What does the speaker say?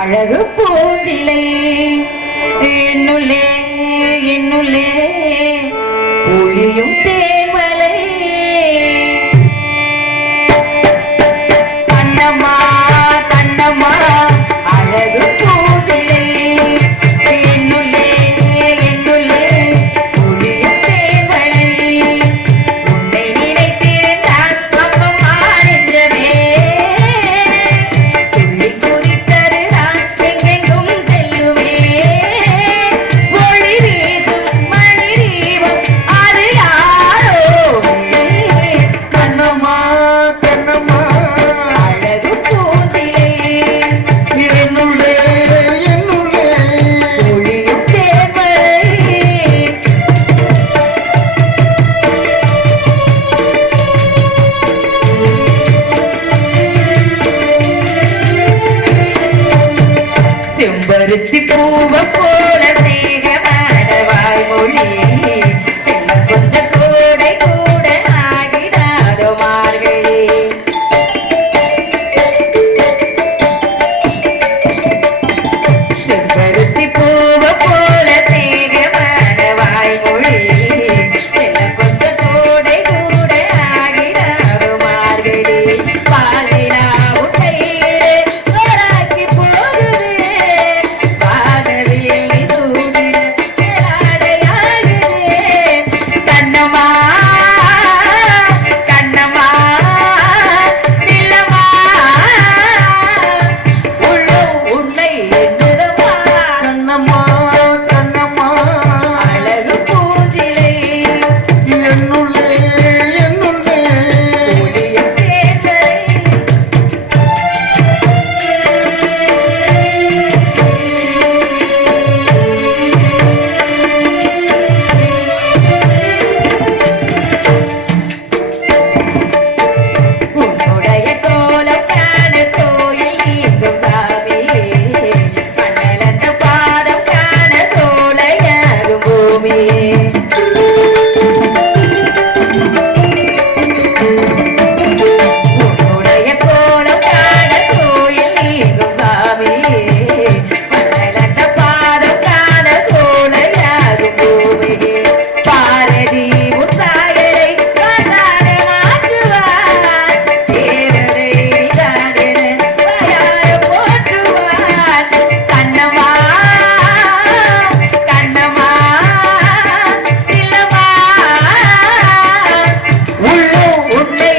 அழகு பூஞ்சிலை என்னுள்ளே என்னுள்ளே புளியும் தேமலை கண்ணம்மா செலுத்தி பூவ போல மேகமானவாய் மொழி. கொஞ்சம் கூடை கூட ஆகிடாதோ மார்களே செம்பருத்தி பூவ போல மேகமானவாய் மொழி. கொஞ்சம் கூடை கூட ஆகிடாதோ மார்களே பாலை உன்னை